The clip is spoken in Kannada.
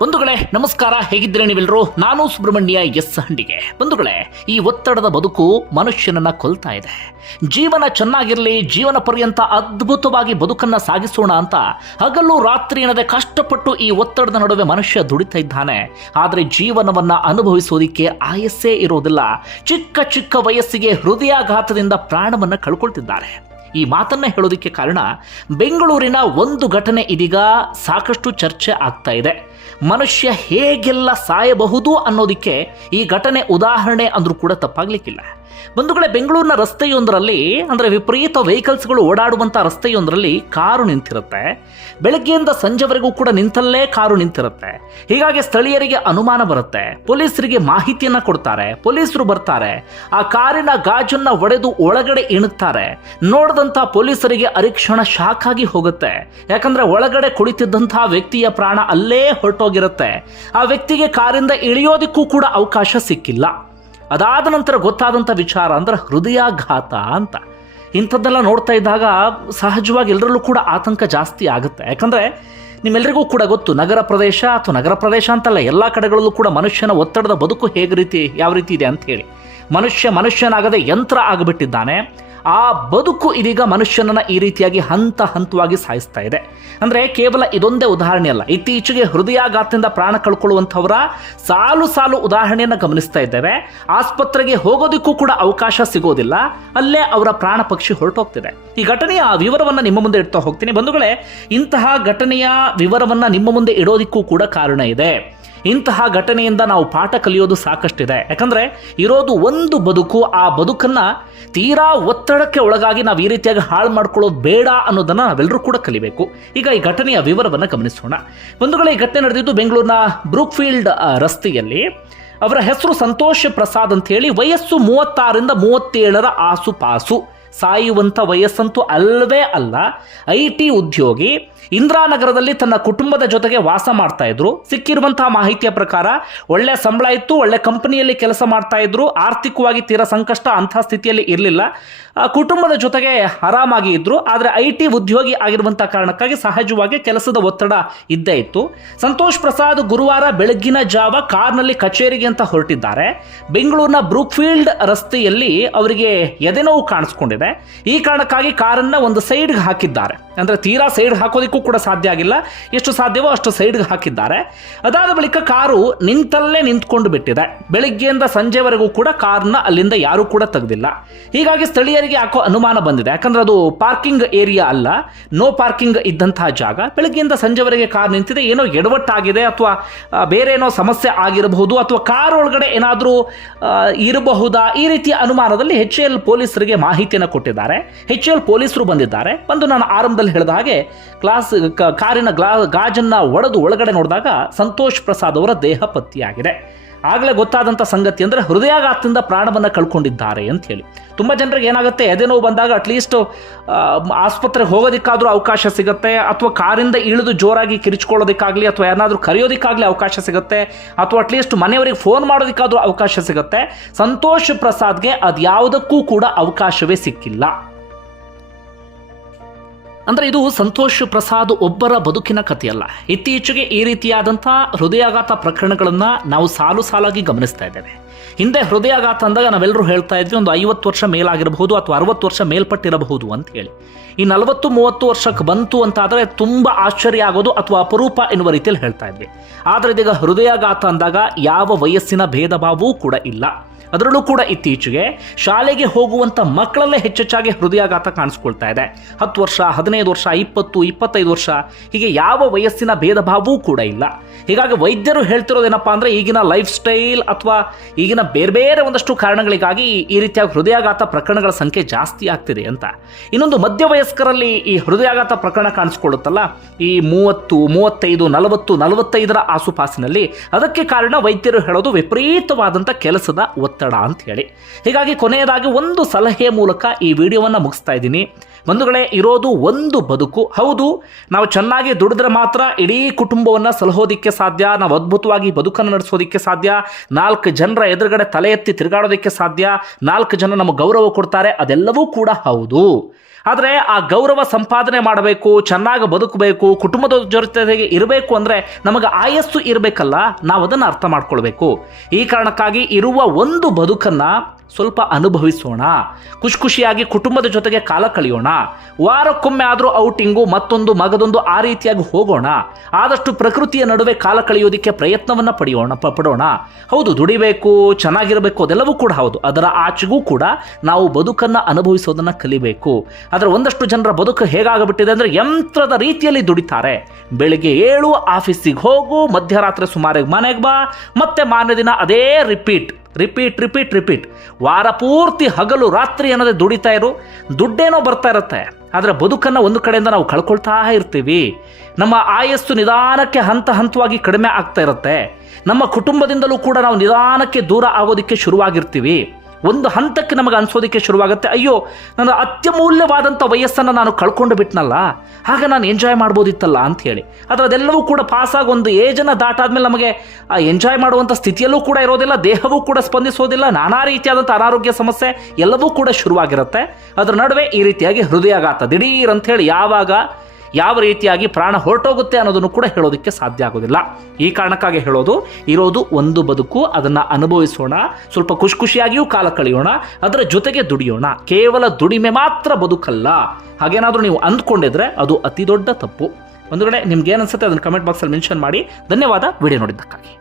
ಬಂಧುಗಳೇ ನಮಸ್ಕಾರ ಹೇಗಿದ್ರೆ ನೀವೆಲ್ಲರೂ ನಾನು ಸುಬ್ರಹ್ಮಣ್ಯ ಎಸ್ ಹಂಡಿಗೆ ಬಂಧುಗಳೇ ಈ ಒತ್ತಡದ ಬದುಕು ಮನುಷ್ಯನನ್ನ ಕೊಲ್ತಾ ಇದೆ ಜೀವನ ಚೆನ್ನಾಗಿರಲಿ ಜೀವನ ಪರ್ಯಂತ ಅದ್ಭುತವಾಗಿ ಬದುಕನ್ನ ಸಾಗಿಸೋಣ ಅಂತ ಹಗಲು ರಾತ್ರಿ ಏನದೆ ಕಷ್ಟಪಟ್ಟು ಈ ಒತ್ತಡದ ನಡುವೆ ಮನುಷ್ಯ ದುಡಿತಾ ಇದ್ದಾನೆ ಆದರೆ ಜೀವನವನ್ನ ಅನುಭವಿಸೋದಿಕ್ಕೆ ಆಯಸ್ಸೇ ಇರೋದಿಲ್ಲ ಚಿಕ್ಕ ಚಿಕ್ಕ ವಯಸ್ಸಿಗೆ ಹೃದಯಾಘಾತದಿಂದ ಪ್ರಾಣವನ್ನ ಕಳ್ಕೊಳ್ತಿದ್ದಾರೆ ಈ ಮಾತನ್ನು ಹೇಳೋದಕ್ಕೆ ಕಾರಣ ಬೆಂಗಳೂರಿನ ಒಂದು ಘಟನೆ ಇದೀಗ ಸಾಕಷ್ಟು ಚರ್ಚೆ ಆಗ್ತಾ ಇದೆ ಮನುಷ್ಯ ಹೇಗೆಲ್ಲ ಸಾಯಬಹುದು ಅನ್ನೋದಕ್ಕೆ ಈ ಘಟನೆ ಉದಾಹರಣೆ ಅಂದರೂ ಕೂಡ ತಪ್ಪಾಗಲಿಕ್ಕಿಲ್ಲ ಬಂಧುಗಳೇ ಬೆಂಗಳೂರಿನ ರಸ್ತೆಯೊಂದರಲ್ಲಿ ಅಂದರೆ ವಿಪರೀತ ವೆಹಿಕಲ್ಸ್ಗಳು ಓಡಾಡುವಂಥ ರಸ್ತೆಯೊಂದರಲ್ಲಿ ಕಾರು ನಿಂತಿರುತ್ತೆ ಬೆಳಗ್ಗೆಯಿಂದ ಸಂಜೆವರೆಗೂ ಕೂಡ ನಿಂತಲ್ಲೇ ಕಾರು ನಿಂತಿರುತ್ತೆ ಹೀಗಾಗಿ ಸ್ಥಳೀಯರಿಗೆ ಅನುಮಾನ ಬರುತ್ತೆ ಪೊಲೀಸರಿಗೆ ಮಾಹಿತಿಯನ್ನು ಕೊಡ್ತಾರೆ ಪೊಲೀಸರು ಬರ್ತಾರೆ ಆ ಕಾರಿನ ಗಾಜನ್ನ ಒಡೆದು ಒಳಗಡೆ ಇಣುತ್ತಾರೆ ನೋಡಿದಂಥ ಪೊಲೀಸರಿಗೆ ಅರಿಕ್ಷಣ ಶಾಕ್ ಆಗಿ ಹೋಗುತ್ತೆ ಯಾಕಂದ್ರೆ ಒಳಗಡೆ ಕುಳಿತಿದ್ದಂತಹ ವ್ಯಕ್ತಿಯ ಪ್ರಾಣ ಅಲ್ಲೇ ಹೊರಟೋಗಿರುತ್ತೆ ಆ ವ್ಯಕ್ತಿಗೆ ಕಾರಿಂದ ಇಳಿಯೋದಿಕ್ಕೂ ಕೂಡ ಅವಕಾಶ ಸಿಕ್ಕಿಲ್ಲ ಅದಾದ ನಂತರ ಗೊತ್ತಾದಂಥ ವಿಚಾರ ಅಂದ್ರೆ ಹೃದಯಾಘಾತ ಅಂತ ಇಂಥದ್ದೆಲ್ಲ ನೋಡ್ತಾ ಇದ್ದಾಗ ಸಹಜವಾಗಿ ಎಲ್ಲರಲ್ಲೂ ಕೂಡ ಆತಂಕ ಜಾಸ್ತಿ ಆಗುತ್ತೆ ಯಾಕಂದರೆ ನಿಮ್ಮೆಲ್ಲರಿಗೂ ಕೂಡ ಗೊತ್ತು ನಗರ ಪ್ರದೇಶ ಅಥವಾ ನಗರ ಪ್ರದೇಶ ಅಂತಲ್ಲ ಎಲ್ಲ ಕಡೆಗಳಲ್ಲೂ ಕೂಡ ಮನುಷ್ಯನ ಒತ್ತಡದ ಬದುಕು ಹೇಗೆ ರೀತಿ ಯಾವ ರೀತಿ ಇದೆ ಅಂತ ಹೇಳಿ ಮನುಷ್ಯ ಮನುಷ್ಯನಾಗದೆ ಯಂತ್ರ ಆಗಿಬಿಟ್ಟಿದ್ದಾನೆ ಆ ಬದುಕು ಇದೀಗ ಮನುಷ್ಯನನ್ನ ಈ ರೀತಿಯಾಗಿ ಹಂತ ಹಂತವಾಗಿ ಸಾಯಿಸ್ತಾ ಇದೆ ಅಂದರೆ ಕೇವಲ ಇದೊಂದೇ ಉದಾಹರಣೆ ಅಲ್ಲ ಇತ್ತೀಚೆಗೆ ಹೃದಯಾಘಾತದಿಂದ ಪ್ರಾಣ ಕಳ್ಕೊಳ್ಳುವಂಥವರ ಸಾಲು ಸಾಲು ಉದಾಹರಣೆಯನ್ನು ಗಮನಿಸ್ತಾ ಇದ್ದೇವೆ ಆಸ್ಪತ್ರೆಗೆ ಹೋಗೋದಕ್ಕೂ ಕೂಡ ಅವಕಾಶ ಸಿಗೋದಿಲ್ಲ ಅಲ್ಲೇ ಅವರ ಪ್ರಾಣ ಪಕ್ಷಿ ಹೊರಟೋಗ್ತಿದೆ ಈ ಘಟನೆಯ ವಿವರವನ್ನು ನಿಮ್ಮ ಮುಂದೆ ಇಡ್ತಾ ಹೋಗ್ತೀನಿ ಬಂಧುಗಳೇ ಇಂತಹ ಘಟನೆಯ ವಿವರವನ್ನು ನಿಮ್ಮ ಮುಂದೆ ಇಡೋದಿಕ್ಕೂ ಕೂಡ ಕಾರಣ ಇದೆ ಇಂತಹ ಘಟನೆಯಿಂದ ನಾವು ಪಾಠ ಕಲಿಯೋದು ಸಾಕಷ್ಟಿದೆ ಯಾಕಂದ್ರೆ ಇರೋದು ಒಂದು ಬದುಕು ಆ ಬದುಕನ್ನ ತೀರಾ ಒತ್ತಡಕ್ಕೆ ಒಳಗಾಗಿ ನಾವು ಈ ರೀತಿಯಾಗಿ ಹಾಳು ಮಾಡ್ಕೊಳ್ಳೋದು ಬೇಡ ಅನ್ನೋದನ್ನ ನಾವೆಲ್ಲರೂ ಕೂಡ ಕಲಿಬೇಕು ಈಗ ಈ ಘಟನೆಯ ವಿವರವನ್ನು ಗಮನಿಸೋಣ ಕಡೆ ಈ ಘಟನೆ ನಡೆದಿದ್ದು ಬೆಂಗಳೂರಿನ ಬ್ರೂಕ್ಫೀಲ್ಡ್ ರಸ್ತೆಯಲ್ಲಿ ಅವರ ಹೆಸರು ಸಂತೋಷ್ ಪ್ರಸಾದ್ ಅಂತ ಹೇಳಿ ವಯಸ್ಸು ಮೂವತ್ತಾರರಿಂದ ಮೂವತ್ತೇಳರ ಆಸುಪಾಸು ಸಾಯುವಂಥ ವಯಸ್ಸಂತೂ ಅಲ್ಲವೇ ಅಲ್ಲ ಐ ಟಿ ಉದ್ಯೋಗಿ ಇಂದ್ರಾನಗರದಲ್ಲಿ ತನ್ನ ಕುಟುಂಬದ ಜೊತೆಗೆ ವಾಸ ಮಾಡ್ತಾ ಇದ್ರು ಸಿಕ್ಕಿರುವಂತಹ ಮಾಹಿತಿಯ ಪ್ರಕಾರ ಒಳ್ಳೆ ಸಂಬಳ ಇತ್ತು ಒಳ್ಳೆ ಕಂಪನಿಯಲ್ಲಿ ಕೆಲಸ ಮಾಡ್ತಾ ಇದ್ರು ಆರ್ಥಿಕವಾಗಿ ತೀರ ಸಂಕಷ್ಟ ಅಂತಹ ಸ್ಥಿತಿಯಲ್ಲಿ ಇರಲಿಲ್ಲ ಕುಟುಂಬದ ಜೊತೆಗೆ ಆರಾಮಾಗಿ ಇದ್ರು ಆದರೆ ಐ ಟಿ ಉದ್ಯೋಗಿ ಆಗಿರುವಂತಹ ಕಾರಣಕ್ಕಾಗಿ ಸಹಜವಾಗಿ ಕೆಲಸದ ಒತ್ತಡ ಇದ್ದೇ ಇತ್ತು ಸಂತೋಷ್ ಪ್ರಸಾದ್ ಗುರುವಾರ ಬೆಳಗ್ಗಿನ ಜಾವ ಕಾರ್ನಲ್ಲಿ ಕಚೇರಿಗೆ ಅಂತ ಹೊರಟಿದ್ದಾರೆ ಬೆಂಗಳೂರಿನ ಬ್ರೂಕ್ಫೀಲ್ಡ್ ರಸ್ತೆಯಲ್ಲಿ ಅವರಿಗೆ ಎದೆನೋವು ಕಾಣಿಸ್ಕೊಂಡಿದೆ ಇದೆ ಈ ಕಾರಣಕ್ಕಾಗಿ ಕಾರನ್ನ ಒಂದು ಸೈಡ್ಗೆ ಹಾಕಿದ್ದಾರೆ ಅಂದ್ರೆ ತೀರಾ ಸೈಡ್ ಹಾಕೋದಕ್ಕೂ ಕೂಡ ಸಾಧ್ಯ ಆಗಿಲ್ಲ ಎಷ್ಟು ಸಾಧ್ಯವೋ ಅಷ್ಟು ಸೈಡ್ಗೆ ಹಾಕಿದ್ದಾರೆ ಅದಾದ ಬಳಿಕ ಕಾರು ನಿಂತಲ್ಲೇ ನಿಂತ್ಕೊಂಡು ಬಿಟ್ಟಿದೆ ಬೆಳಿಗ್ಗೆಯಿಂದ ಸಂಜೆವರೆಗೂ ಕೂಡ ಕಾರ್ನ ಅಲ್ಲಿಂದ ಯಾರು ಕೂಡ ತೆಗೆದಿಲ್ಲ ಹೀಗಾಗಿ ಸ್ಥಳೀಯರಿಗೆ ಯಾಕೋ ಅನುಮಾನ ಬಂದಿದೆ ಯಾಕಂದ್ರೆ ಅದು ಪಾರ್ಕಿಂಗ್ ಏರಿಯಾ ಅಲ್ಲ ನೋ ಪಾರ್ಕಿಂಗ್ ಇದ್ದಂತಹ ಜಾಗ ಬೆಳಿಗ್ಗೆಯಿಂದ ಸಂಜೆವರೆಗೆ ಕಾರ್ ನಿಂತಿದೆ ಏನೋ ಎಡವಟ್ಟಾಗಿದೆ ಅಥವಾ ಬೇರೆ ಏನೋ ಸಮಸ್ಯೆ ಆಗಿರಬಹುದು ಅಥವಾ ಕಾರ್ ಒಳಗಡೆ ಏನಾದರೂ ಇರಬಹುದಾ ಈ ರೀತಿಯ ಅನುಮಾನದಲ್ಲಿ ಎಚ್ ಎಲ್ ಪೊಲೀಸರಿಗೆ ಮಾಹಿತಿಯನ್ನು ಕೊಟ್ಟಿದ್ದಾರೆ ಹೆಚ್ ಪೊಲೀಸರು ಬಂದಿದ್ದಾರೆ ಬಂದು ನಾನು ಆರಂಭದಲ್ಲಿ ಹೇಳಿದ ಹಾಗೆ ಕ್ಲಾಸ್ ಕಾರಿನ ಗ್ಲಾ ಗಾಜನ್ನ ಒಡೆದು ಒಳಗಡೆ ನೋಡಿದಾಗ ಸಂತೋಷ್ ಪ್ರಸಾದ್ ಅವರ ದೇಹ ಪತ್ತಿಯಾಗಿದೆ. ಆಗಲೇ ಗೊತ್ತಾದಂಥ ಸಂಗತಿ ಅಂದರೆ ಹೃದಯಾಘಾತದಿಂದ ಪ್ರಾಣವನ್ನು ಕಳ್ಕೊಂಡಿದ್ದಾರೆ ಅಂತ ಹೇಳಿ ತುಂಬ ಜನರಿಗೆ ಏನಾಗುತ್ತೆ ಎದೆ ನೋವು ಬಂದಾಗ ಅಟ್ಲೀಸ್ಟ್ ಆಸ್ಪತ್ರೆಗೆ ಹೋಗೋದಕ್ಕಾದರೂ ಅವಕಾಶ ಸಿಗುತ್ತೆ ಅಥವಾ ಕಾರಿಂದ ಇಳಿದು ಜೋರಾಗಿ ಕಿರಿಚ್ಕೊಳ್ಳೋದಕ್ಕಾಗಲಿ ಅಥವಾ ಏನಾದರೂ ಕರೆಯೋದಕ್ಕಾಗಲಿ ಅವಕಾಶ ಸಿಗುತ್ತೆ ಅಥವಾ ಅಟ್ಲೀಸ್ಟ್ ಮನೆಯವರಿಗೆ ಫೋನ್ ಮಾಡೋದಕ್ಕಾದರೂ ಅವಕಾಶ ಸಿಗುತ್ತೆ ಸಂತೋಷ್ ಪ್ರಸಾದ್ಗೆ ಅದು ಯಾವುದಕ್ಕೂ ಕೂಡ ಅವಕಾಶವೇ ಸಿಕ್ಕಿಲ್ಲ ಅಂದರೆ ಇದು ಸಂತೋಷ್ ಪ್ರಸಾದ್ ಒಬ್ಬರ ಬದುಕಿನ ಕಥೆಯಲ್ಲ ಇತ್ತೀಚೆಗೆ ಈ ರೀತಿಯಾದಂಥ ಹೃದಯಾಘಾತ ಪ್ರಕರಣಗಳನ್ನು ನಾವು ಸಾಲು ಸಾಲಾಗಿ ಗಮನಿಸ್ತಾ ಇದ್ದೇವೆ ಹಿಂದೆ ಹೃದಯಾಘಾತ ಅಂದಾಗ ನಾವೆಲ್ಲರೂ ಹೇಳ್ತಾ ಇದ್ವಿ ಒಂದು ಐವತ್ತು ವರ್ಷ ಮೇಲಾಗಿರಬಹುದು ಅಥವಾ ಅರವತ್ತು ವರ್ಷ ಮೇಲ್ಪಟ್ಟಿರಬಹುದು ಅಂತ ಹೇಳಿ ಈ ನಲವತ್ತು ಮೂವತ್ತು ವರ್ಷಕ್ಕೆ ಬಂತು ಅಂತಾದರೆ ತುಂಬ ಆಶ್ಚರ್ಯ ಆಗೋದು ಅಥವಾ ಅಪರೂಪ ಎನ್ನುವ ರೀತಿಯಲ್ಲಿ ಹೇಳ್ತಾ ಇದ್ವಿ ಆದರೆ ಇದೀಗ ಹೃದಯಾಘಾತ ಅಂದಾಗ ಯಾವ ವಯಸ್ಸಿನ ಭೇದ ಭಾವವೂ ಕೂಡ ಇಲ್ಲ ಅದರಲ್ಲೂ ಕೂಡ ಇತ್ತೀಚೆಗೆ ಶಾಲೆಗೆ ಹೋಗುವಂಥ ಮಕ್ಕಳಲ್ಲೇ ಹೆಚ್ಚೆಚ್ಚಾಗಿ ಹೃದಯಾಘಾತ ಕಾಣಿಸ್ಕೊಳ್ತಾ ಇದೆ ಹತ್ತು ವರ್ಷ ಹದಿನೈದು ವರ್ಷ ಇಪ್ಪತ್ತು ಇಪ್ಪತ್ತೈದು ವರ್ಷ ಹೀಗೆ ಯಾವ ವಯಸ್ಸಿನ ಭೇದ ಭಾವವೂ ಕೂಡ ಇಲ್ಲ ಹೀಗಾಗಿ ವೈದ್ಯರು ಹೇಳ್ತಿರೋದೇನಪ್ಪ ಅಂದ್ರೆ ಈಗಿನ ಲೈಫ್ ಸ್ಟೈಲ್ ಅಥವಾ ಈಗ ಈಗಿನ ಬೇರೆ ಬೇರೆ ಒಂದಷ್ಟು ಕಾರಣಗಳಿಗಾಗಿ ಈ ರೀತಿಯ ಹೃದಯಾಘಾತ ಪ್ರಕರಣಗಳ ಸಂಖ್ಯೆ ಜಾಸ್ತಿ ಆಗ್ತಿದೆ ಅಂತ ಇನ್ನೊಂದು ಮಧ್ಯವಯಸ್ಕರಲ್ಲಿ ಈ ಹೃದಯಾಘಾತ ಪ್ರಕರಣ ಕಾಣಿಸ್ಕೊಳ್ಳುತ್ತಲ್ಲ ಈ ಮೂವತ್ತು ಮೂವತ್ತೈದು ನಲವತ್ತು ನಲವತ್ತೈದರ ಆಸುಪಾಸಿನಲ್ಲಿ ಅದಕ್ಕೆ ಕಾರಣ ವೈದ್ಯರು ಹೇಳೋದು ವಿಪರೀತವಾದಂಥ ಕೆಲಸದ ಒತ್ತಡ ಅಂತ ಹೇಳಿ ಹೀಗಾಗಿ ಕೊನೆಯದಾಗಿ ಒಂದು ಸಲಹೆ ಮೂಲಕ ಈ ವಿಡಿಯೋವನ್ನು ಮುಗಿಸ್ತಾ ಇದ್ದೀನಿ ಬಂಧುಗಳೇ ಇರೋದು ಒಂದು ಬದುಕು ಹೌದು ನಾವು ಚೆನ್ನಾಗಿ ದುಡಿದ್ರೆ ಮಾತ್ರ ಇಡೀ ಕುಟುಂಬವನ್ನು ಸಲಹೋದಿಕ್ಕೆ ಸಾಧ್ಯ ನಾವು ಅದ್ಭುತವಾಗಿ ಬದುಕನ್ನು ನಡೆಸೋದಿಕ್ಕೆ ಸಾಧ್ಯ ನಾಲ್ಕು ಜನರ ಎದುರುಗಡೆ ತಲೆ ಎತ್ತಿ ತಿರುಗಾಡೋದಕ್ಕೆ ಸಾಧ್ಯ ನಾಲ್ಕು ಜನ ನಮಗೆ ಗೌರವ ಕೊಡ್ತಾರೆ ಅದೆಲ್ಲವೂ ಕೂಡ ಹೌದು ಆದರೆ ಆ ಗೌರವ ಸಂಪಾದನೆ ಮಾಡಬೇಕು ಚೆನ್ನಾಗಿ ಬದುಕಬೇಕು ಕುಟುಂಬದ ಜೊತೆಗೆ ಇರಬೇಕು ಅಂದರೆ ನಮಗೆ ಆಯಸ್ಸು ಇರಬೇಕಲ್ಲ ನಾವು ಅದನ್ನು ಅರ್ಥ ಮಾಡ್ಕೊಳ್ಬೇಕು ಈ ಕಾರಣಕ್ಕಾಗಿ ಇರುವ ಒಂದು ಬದುಕನ್ನು ಸ್ವಲ್ಪ ಅನುಭವಿಸೋಣ ಖುಷಿ ಖುಷಿಯಾಗಿ ಕುಟುಂಬದ ಜೊತೆಗೆ ಕಾಲ ಕಳೆಯೋಣ ವಾರಕ್ಕೊಮ್ಮೆ ಆದರೂ ಔಟಿಂಗು ಮತ್ತೊಂದು ಮಗದೊಂದು ಆ ರೀತಿಯಾಗಿ ಹೋಗೋಣ ಆದಷ್ಟು ಪ್ರಕೃತಿಯ ನಡುವೆ ಕಾಲ ಕಳೆಯೋದಕ್ಕೆ ಪ್ರಯತ್ನವನ್ನು ಪಡೆಯೋಣ ಪಡೋಣ ಹೌದು ದುಡಿಬೇಕು ಚೆನ್ನಾಗಿರಬೇಕು ಅದೆಲ್ಲವೂ ಕೂಡ ಹೌದು ಅದರ ಆಚೆಗೂ ಕೂಡ ನಾವು ಬದುಕನ್ನು ಅನುಭವಿಸೋದನ್ನು ಕಲಿಬೇಕು ಅದರ ಒಂದಷ್ಟು ಜನರ ಬದುಕು ಹೇಗಾಗಬಿಟ್ಟಿದೆ ಅಂದರೆ ಯಂತ್ರದ ರೀತಿಯಲ್ಲಿ ದುಡಿತಾರೆ ಬೆಳಿಗ್ಗೆ ಏಳು ಆಫೀಸಿಗೆ ಹೋಗು ಮಧ್ಯರಾತ್ರಿ ಸುಮಾರಿಗೆ ಮನೆಗೆ ಬಾ ಮತ್ತೆ ಮಾರನೇ ದಿನ ಅದೇ ರಿಪೀಟ್ ರಿಪೀಟ್ ರಿಪೀಟ್ ರಿಪೀಟ್ ವಾರ ಪೂರ್ತಿ ಹಗಲು ರಾತ್ರಿ ಅನ್ನೋದೇ ದುಡಿತಾ ಇರು ದುಡ್ಡೇನೋ ಬರ್ತಾ ಇರುತ್ತೆ ಆದರೆ ಬದುಕನ್ನು ಒಂದು ಕಡೆಯಿಂದ ನಾವು ಕಳ್ಕೊಳ್ತಾ ಇರ್ತೀವಿ ನಮ್ಮ ಆಯಸ್ಸು ನಿಧಾನಕ್ಕೆ ಹಂತ ಹಂತವಾಗಿ ಕಡಿಮೆ ಆಗ್ತಾ ಇರುತ್ತೆ ನಮ್ಮ ಕುಟುಂಬದಿಂದಲೂ ಕೂಡ ನಾವು ನಿಧಾನಕ್ಕೆ ದೂರ ಆಗೋದಕ್ಕೆ ಶುರುವಾಗಿರ್ತೀವಿ ಒಂದು ಹಂತಕ್ಕೆ ನಮಗೆ ಅನಿಸೋದಕ್ಕೆ ಶುರುವಾಗುತ್ತೆ ಅಯ್ಯೋ ನನ್ನ ಅತ್ಯಮೂಲ್ಯವಾದಂಥ ವಯಸ್ಸನ್ನು ನಾನು ಕಳ್ಕೊಂಡು ಬಿಟ್ನಲ್ಲ ಹಾಗೆ ನಾನು ಎಂಜಾಯ್ ಮಾಡ್ಬೋದಿತ್ತಲ್ಲ ಅಂತ ಹೇಳಿ ಆದರೆ ಅದೆಲ್ಲವೂ ಕೂಡ ಪಾಸಾಗಿ ಒಂದು ಏಜನ್ನು ದಾಟಾದ್ಮೇಲೆ ನಮಗೆ ಆ ಎಂಜಾಯ್ ಮಾಡುವಂಥ ಸ್ಥಿತಿಯಲ್ಲೂ ಕೂಡ ಇರೋದಿಲ್ಲ ದೇಹವೂ ಕೂಡ ಸ್ಪಂದಿಸೋದಿಲ್ಲ ನಾನಾ ರೀತಿಯಾದಂಥ ಅನಾರೋಗ್ಯ ಸಮಸ್ಯೆ ಎಲ್ಲವೂ ಕೂಡ ಶುರುವಾಗಿರುತ್ತೆ ಅದರ ನಡುವೆ ಈ ರೀತಿಯಾಗಿ ಹೃದಯಾಘಾತ ದಿಢೀರ್ ಅಂತ ಹೇಳಿ ಯಾವಾಗ ಯಾವ ರೀತಿಯಾಗಿ ಪ್ರಾಣ ಹೊರಟೋಗುತ್ತೆ ಅನ್ನೋದನ್ನು ಕೂಡ ಹೇಳೋದಕ್ಕೆ ಸಾಧ್ಯ ಆಗೋದಿಲ್ಲ ಈ ಕಾರಣಕ್ಕಾಗಿ ಹೇಳೋದು ಇರೋದು ಒಂದು ಬದುಕು ಅದನ್ನು ಅನುಭವಿಸೋಣ ಸ್ವಲ್ಪ ಖುಷಿ ಖುಷಿಯಾಗಿಯೂ ಕಾಲ ಕಳೆಯೋಣ ಅದರ ಜೊತೆಗೆ ದುಡಿಯೋಣ ಕೇವಲ ದುಡಿಮೆ ಮಾತ್ರ ಬದುಕಲ್ಲ ಹಾಗೇನಾದರೂ ನೀವು ಅಂದ್ಕೊಂಡಿದ್ರೆ ಅದು ಅತಿ ದೊಡ್ಡ ತಪ್ಪು ಒಂದು ಕಡೆ ನಿಮ್ಗೆ ಏನು ಅನ್ಸುತ್ತೆ ಅದನ್ನು ಕಮೆಂಟ್ ಬಾಕ್ಸಲ್ಲಿ ಮೆನ್ಷನ್ ಮಾಡಿ ಧನ್ಯವಾದ ವಿಡಿಯೋ ನೋಡಿದ್ದಕ್ಕಾಗಿ